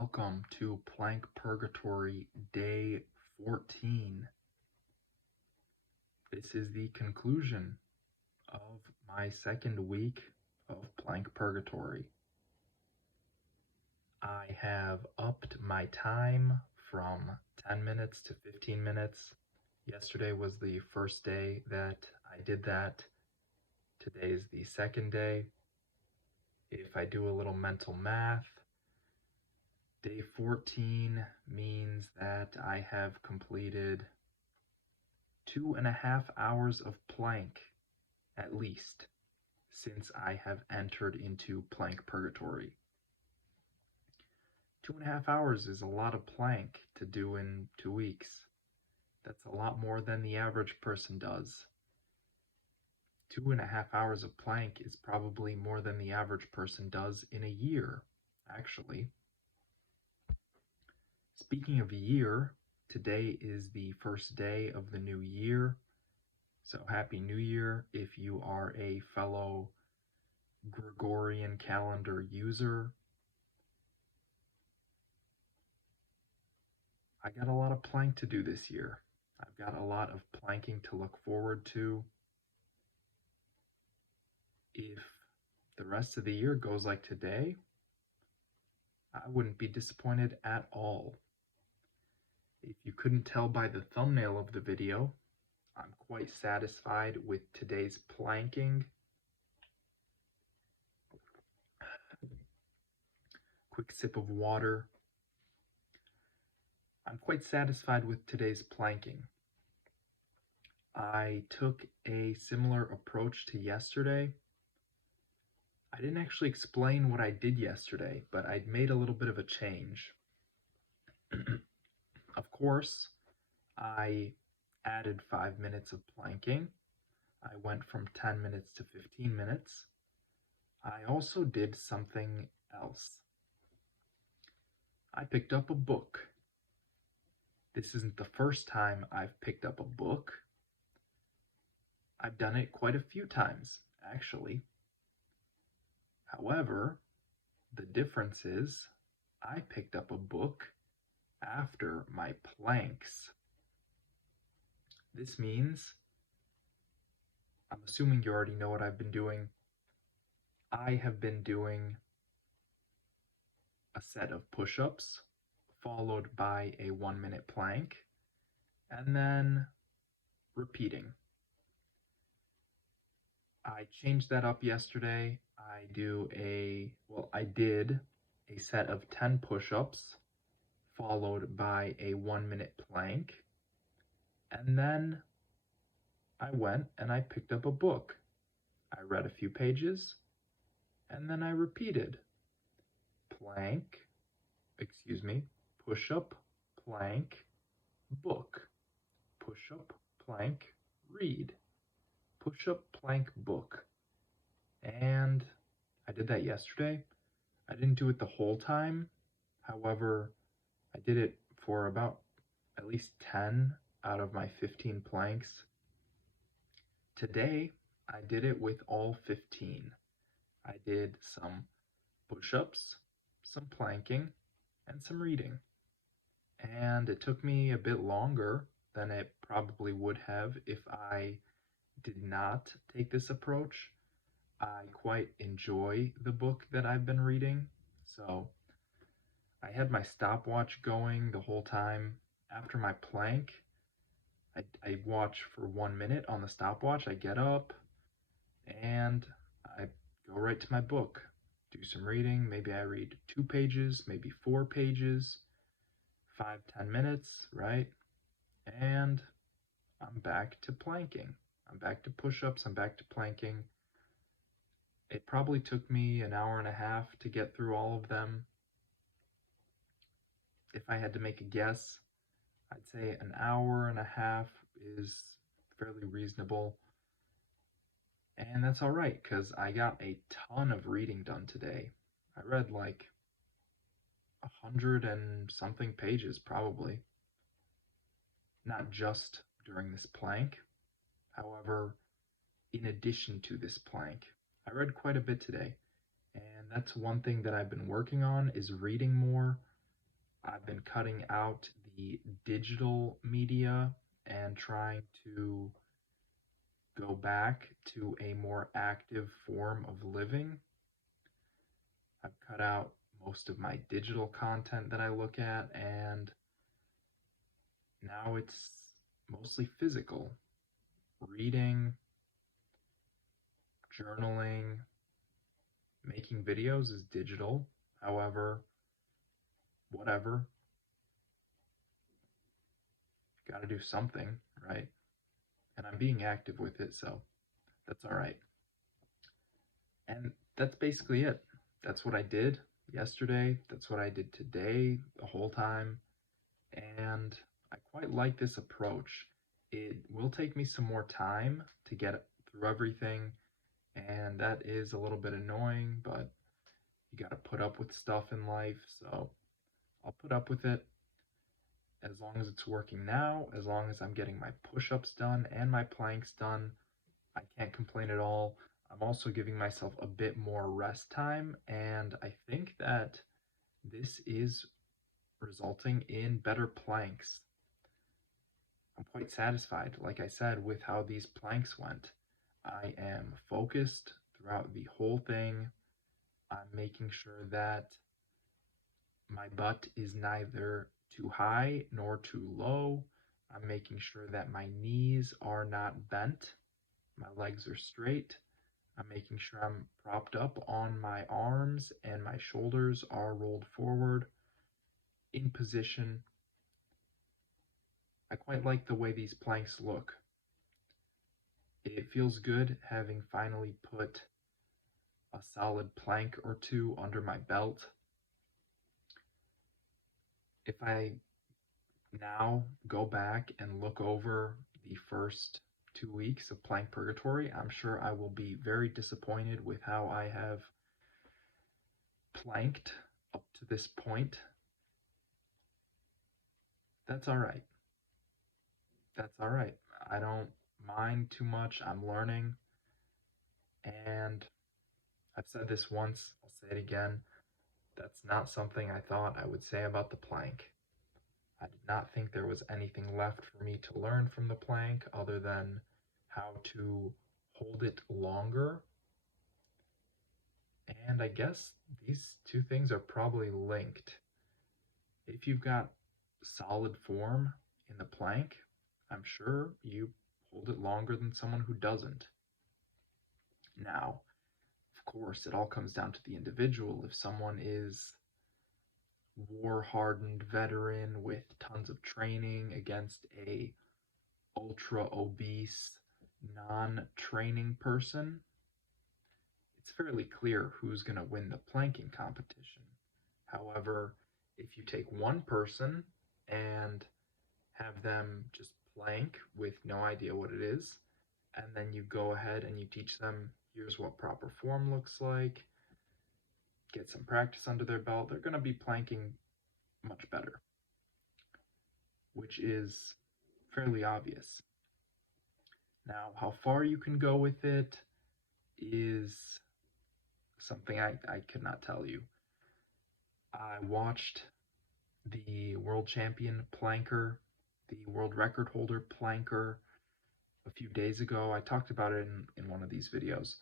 Welcome to Plank Purgatory Day 14. This is the conclusion of my second week of Plank Purgatory. I have upped my time from 10 minutes to 15 minutes. Yesterday was the first day that I did that. Today is the second day. If I do a little mental math, Day 14 means that I have completed 2.5 hours of plank, at least, since I have entered into Plank Purgatory. 2.5 hours is a lot of plank to do in 2 weeks. That's a lot more than the average person does. 2.5 hours of plank is probably more than the average person does in a year, actually. Speaking of year, today is the first day of the new year, so Happy New Year if you are a fellow Gregorian calendar user. I got a lot of plank to do this year. I've got a lot of planking to look forward to. If the rest of the year goes like today, I wouldn't be disappointed at all. If you couldn't tell by the thumbnail of the video, I'm quite satisfied with today's planking. Quick sip of water. I'm quite satisfied with today's planking. I took a similar approach to yesterday. I didn't actually explain what I did yesterday, but I'd made a little bit of a change. Of course, I added 5 minutes of planking. I went from 10 minutes to 15 minutes. I also did something else. I picked up a book. This isn't the first time I've picked up a book. I've done it quite a few times, actually. However, the difference is I picked up a book after my planks. This means, I'm assuming you already know what I've been doing. I have been doing a set of push-ups followed by a 1-minute plank and then repeating. I changed that up yesterday. I did a set of 10 push-ups followed by a 1-minute plank, and then I went and I picked up a book. I read a few pages, and then I repeated. Push-up, plank, book. Push-up, plank, read. Push-up, plank, book. And I did that yesterday. I didn't do it the whole time. However, I did it for about at least 10 out of my 15 planks. Today, I did it with all 15. I did some push-ups, some planking, and some reading. And it took me a bit longer than it probably would have if I did not take this approach. I quite enjoy the book that I've been reading, so I had my stopwatch going the whole time. After my plank, I watch for 1 minute on the stopwatch. I get up and I go right to my book, do some reading. Maybe I read 2 pages, maybe 4 pages, 5-10 minutes, right? And I'm back to planking. I'm back to push-ups, I'm back to planking. It probably took me an hour and a half to get through all of them. If I had to make a guess, I'd say an hour and a half is fairly reasonable. And that's all right, because I got a ton of reading done today. I read like 100 and something pages, probably. Not just during this plank. However, in addition to this plank, I read quite a bit today. And that's one thing that I've been working on, is reading more. I've been cutting out the digital media and trying to go back to a more active form of living. I've cut out most of my digital content that I look at, and now it's mostly physical. Reading, journaling, making videos is digital. However, whatever, gotta do something, right? And I'm being active with it, so that's all right. And that's basically it. That's what I did yesterday. That's what I did today, the whole time. And I quite like this approach. It will take me some more time to get through everything, and that is a little bit annoying, but you got to put up with stuff in life, so I'll put up with it as long as it's working now, as long as I'm getting my push-ups done and my planks done. I can't complain at all. I'm also giving myself a bit more rest time, and I think that this is resulting in better planks. I'm quite satisfied, like I said, with how these planks went. I am focused throughout the whole thing. I'm making sure that my butt is neither too high nor too low. I'm making sure that my knees are not bent. My legs are straight. I'm making sure I'm propped up on my arms and my shoulders are rolled forward in position. I quite like the way these planks look. It feels good having finally put a solid plank or two under my belt. If I now go back and look over the first 2 weeks of Plank Purgatory, I'm sure I will be very disappointed with how I have planked up to this point. That's all right. That's all right. I don't mind too much. I'm learning. And I've said this once, I'll say it again. That's not something I thought I would say about the plank. I did not think there was anything left for me to learn from the plank other than how to hold it longer. And I guess these two things are probably linked. If you've got solid form in the plank, I'm sure you hold it longer than someone who doesn't. Now, of course, it all comes down to the individual. If someone is war-hardened veteran with tons of training against a ultra-obese non-training person, it's fairly clear who's going to win the planking competition. However, if you take one person and have them just plank with no idea what it is, and then you go ahead and you teach them, here's what proper form looks like, get some practice under their belt, they're going to be planking much better, which is fairly obvious. Now, how far you can go with it is something I could not tell you. I watched the world champion planker, the world record holder planker, a few days ago. I talked about it in one of these videos.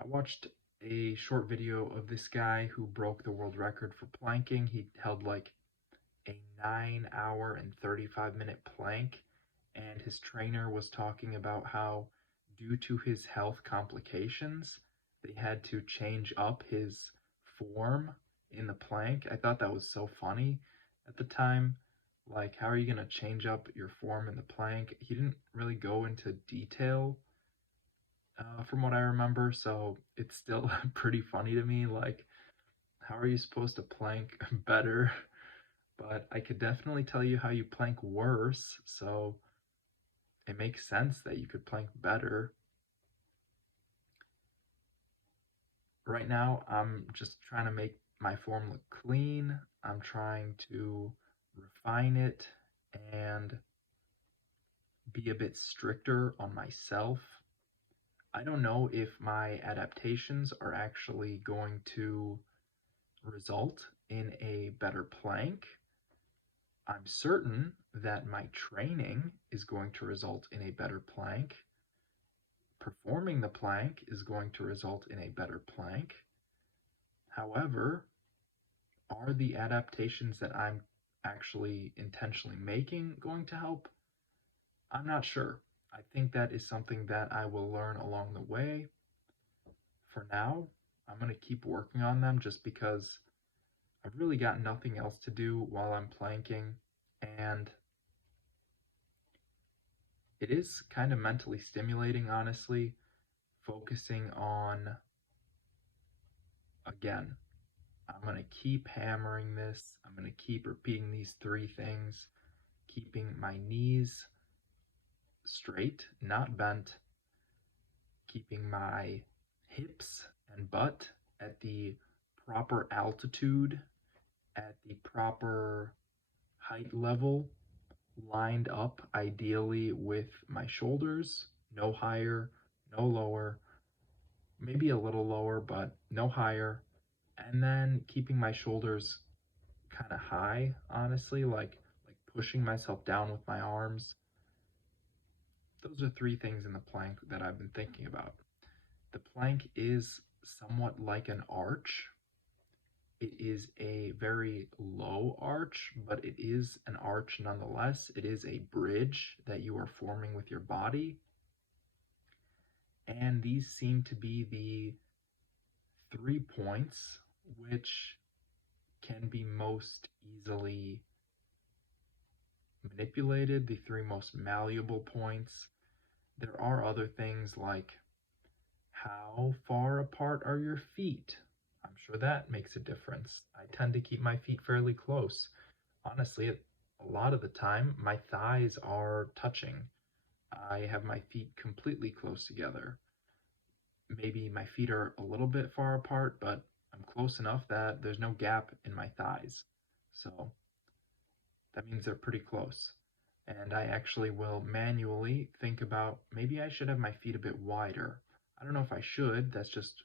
I watched a short video of this guy who broke the world record for planking. He held like a 9 hour and 35-minute plank, and his trainer was talking about how, due to his health complications, they had to change up his form in the plank. I thought that was so funny at the time. Like, how are you going to change up your form in the plank? He didn't really go into detail from what I remember, so it's still pretty funny to me. Like, how are you supposed to plank better? But I could definitely tell you how you plank worse, so it makes sense that you could plank better. Right now, I'm just trying to make my form look clean. I'm trying to refine it and be a bit stricter on myself. I don't know if my adaptations are actually going to result in a better plank, I'm certain that my training is going to result in a better plank. Performing the plank is going to result in a better plank. However, are the adaptations that I'm actually intentionally making going to help? I'm not sure. I think that is something that I will learn along the way. For now, I'm going to keep working on them just because I've really got nothing else to do while I'm planking, and it is kind of mentally stimulating, honestly, focusing on, again, I'm going to keep hammering this. I'm going to keep repeating these three things, keeping my knees straight, not bent, keeping my hips and butt at the proper altitude, at the proper height level, lined up ideally with my shoulders, no higher, no lower, maybe a little lower, but no higher. And then keeping my shoulders kind of high, honestly, like pushing myself down with my arms. Those are three things in the plank that I've been thinking about. The plank is somewhat like an arch. It is a very low arch, but it is an arch nonetheless. It is a bridge that you are forming with your body. And these seem to be the 3 points which can be most easily manipulated, the three most malleable points. There are other things like how far apart are your feet? I'm sure that makes a difference. I tend to keep my feet fairly close. Honestly, a lot of the time, my thighs are touching. I have my feet completely close together. Maybe my feet are a little bit far apart, but I'm close enough that there's no gap in my thighs. So that means they're pretty close. And I actually will manually think about maybe I should have my feet a bit wider. I don't know if I should, that's just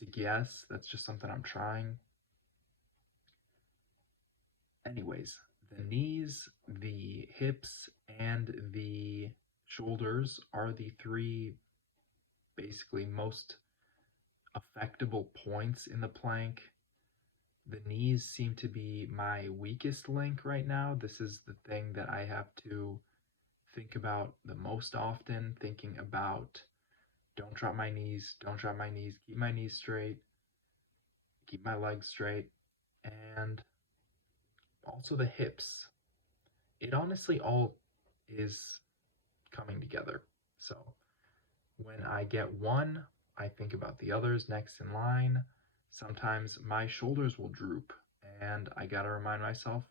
a guess, that's just something I'm trying. Anyways, the knees, the hips, and the shoulders are the three basically most affectable points in the plank. The knees seem to be my weakest link right now. This is the thing that I have to think about the most often, thinking about don't drop my knees, don't drop my knees, keep my knees straight, keep my legs straight, and also the hips. It honestly all is coming together. So when I get one, I think about the others next in line. Sometimes my shoulders will droop, and I gotta remind myself,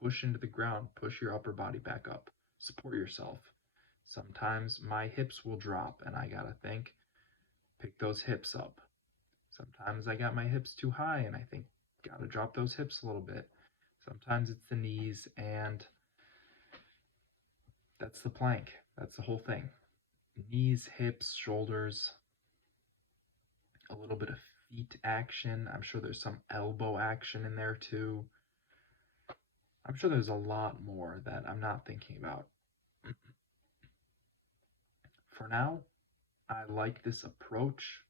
push into the ground, push your upper body back up, support yourself. Sometimes my hips will drop, and I gotta think, pick those hips up. Sometimes I got my hips too high, and I think, gotta drop those hips a little bit. Sometimes it's the knees, and that's the plank. That's the whole thing. Knees, hips, shoulders, a little bit of feet action. I'm sure there's some elbow action in there too. I'm sure there's a lot more that I'm not thinking about. For now, I like this approach.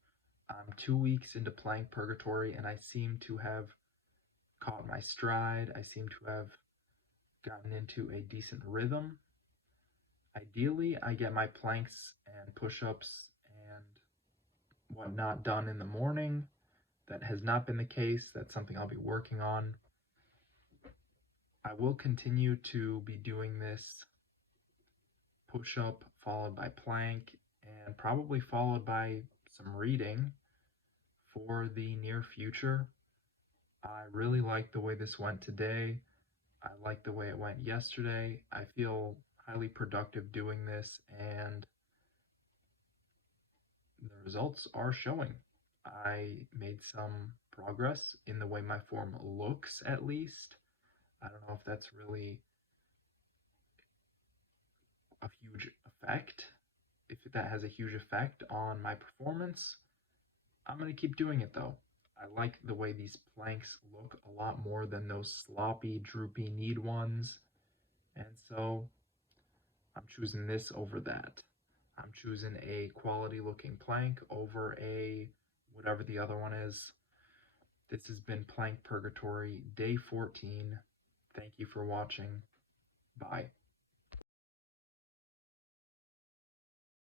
I'm 2 weeks into playing Purgatory, and I seem to have caught my stride. I seem to have gotten into a decent rhythm. Ideally, I get my planks and push-ups and whatnot done in the morning. That has not been the case. That's something I'll be working on. I will continue to be doing this push-up followed by plank and probably followed by some reading for the near future. I really like the way this went today. I like the way it went yesterday. I feel highly productive doing this, and the results are showing. I made some progress in the way my form looks, at least. I don't know if that's really a huge effect. If that has a huge effect on my performance, I'm going to keep doing it though. I like the way these planks look a lot more than those sloppy, droopy kneed ones. And so I'm choosing this over that. I'm choosing a quality looking plank over a whatever the other one is. This has been Plank Purgatory, day 14. Thank you for watching. Bye.